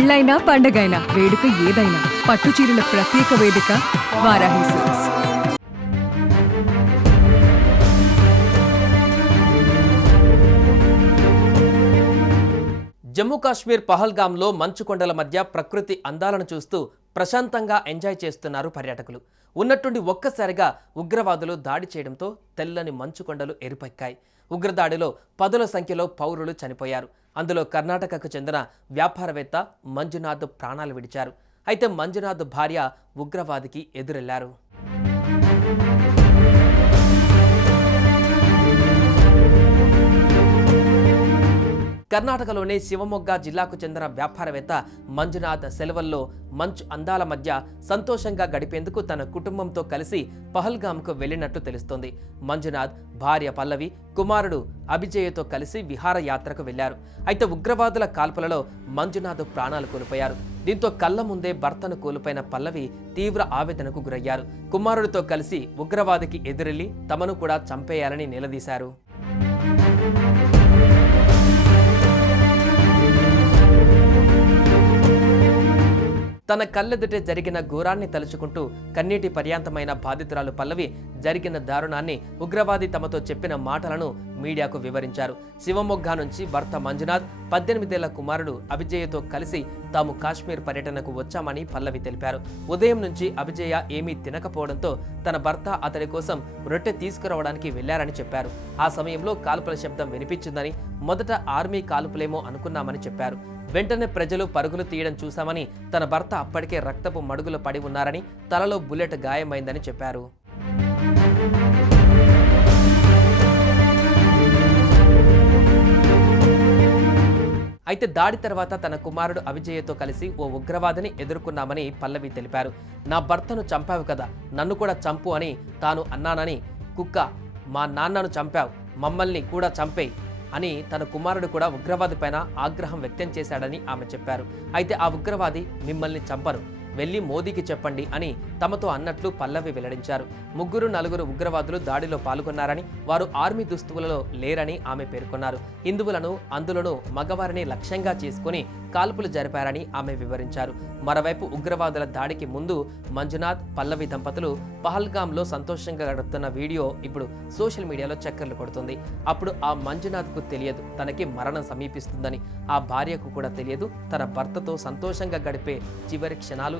పెళ్ళైనా పండగైనా వేడుక ఏదైనా పట్టు చీరల ప్రత్యేక వేదిక వారాహి సిల్క్స్. జమ్మూ కాశ్మీర్ పహల్గామ్లో మంచు కొండల మధ్య ప్రకృతి అందాలను చూస్తూ ప్రశాంతంగా ఎంజాయ్ చేస్తున్నారు పర్యాటకులు. ఉన్నట్టుండి ఒక్కసారిగా ఉగ్రవాదులు దాడి చేయడంతో తెల్లని మంచు కొండలు ఎరుపెక్కాయి. ఉగ్రదాడిలో పదుల సంఖ్యలో పౌరులు చనిపోయారు. అందులో కర్ణాటకకు చెందిన వ్యాపారవేత్త మంజునాథ్ ప్రాణాలు విడిచారు. అయితే మంజునాథ్ భార్య ఉగ్రవాదికి ఎదురెళ్ళారు. కర్ణాటకలోని శివమొగ్గ జిల్లాకు చెందిన వ్యాపారవేత్త మంజునాథ్ సెలవుల్లో మంచు అందాల మధ్య సంతోషంగా గడిపేందుకు తన కుటుంబంతో కలిసి పహల్గామ్కు వెళ్ళినట్టు తెలుస్తోంది. మంజునాథ్ భార్య పల్లవి కుమారుడు అభిజయ్తో కలిసి విహారయాత్రకు వెళ్ళారు అయితే ఉగ్రవాదుల కాల్పులలో మంజునాథ్ ప్రాణాలు కోల్పోయారు. దీంతో కళ్ళ ముందే భర్తను కోల్పోయిన పల్లవి తీవ్ర ఆవేదనకు గురయ్యారు. కుమారుడితో కలిసి ఉగ్రవాదికి ఎదురెళ్ళి తమను కూడా చంపేయాలని నిలదీశారు. తన కళ్ళెదుటే జరిగిన ఘోరాన్ని తలుచుకుంటూ కన్నీటి పర్యాంతమైన బాధితురాలు పల్లవి జరిగిన దారుణాన్ని ఉగ్రవాది తమతో చెప్పిన మాటలను మీడియాకు వివరించారు. శివమొగ్గ నుంచి భర్త మంజునాథ్ పద్దెనిమిదేళ్ళ కుమారుడు అభిజయతో కలిసి తాము కాశ్మీర్ పర్యటనకు వచ్చామని పల్లవి తెలిపారు. ఉదయం నుంచి అభిజయ ఏమీ తినకపోవడంతో తన భర్త అతడి కోసం రొట్టె తీసుకురావడానికి వెళ్ళారని చెప్పారు. ఆ సమయంలో కాల్పుల శబ్దం వినిపించిందని మొదట ఆర్మీ కాల్పులేమో అనుకున్నామని చెప్పారు. వెంటనే ప్రజలు పరుగులు తీయడం చూశామని తన భర్త అప్పటికే రక్తపు మడుగులు పడి ఉన్నారని తలలో బుల్లెట్ గాయమైందని చెప్పారు. అయితే దాడి తర్వాత తన కుమారుడు అవిజయ్తో కలిసి ఓ ఉగ్రవాదిని ఎదుర్కొన్నామని పల్లవి తెలిపారు. నా భర్తను చంపావు కదా నన్ను కూడా చంపు అని తాను అన్నానని కుక్క మా నాన్నను చంపావు మమ్మల్ని కూడా చంపేయి అని తన కుమారుడు కూడా ఉగ్రవాది పైన ఆగ్రహం వ్యక్తం చేశాడని ఆమె చెప్పారు. అయితే ఆ ఉగ్రవాది మిమ్మల్ని చంపరు. వెళ్ళి మోదీకి చెప్పండి అని తమతో అన్నట్లు పల్లవి వెల్లడించారు. ముగ్గురు నలుగురు ఉగ్రవాదులు దాడిలో పాల్గొన్నారని వారు ఆర్మీ దుస్తువులలో లేరని ఆమె పేర్కొన్నారు. హిందువులను అందులోనూ మగవారిని లక్ష్యంగా చేసుకుని కాల్పులు జరిపారని ఆమె వివరించారు. మరోవైపు ఉగ్రవాదుల దాడికి ముందు మంజునాథ్ పల్లవి దంపతులు పహల్గామ్లో సంతోషంగా గడుపుతున్న వీడియో ఇప్పుడు సోషల్ మీడియాలో చక్కర్లు కొడుతుంది. అప్పుడు ఆ మంజునాథ్కు తెలియదు తనకి మరణం సమీపిస్తుందని ఆ భార్యకు కూడా తెలియదు తన భర్తతో సంతోషంగా గడిపే చివరి క్షణాలు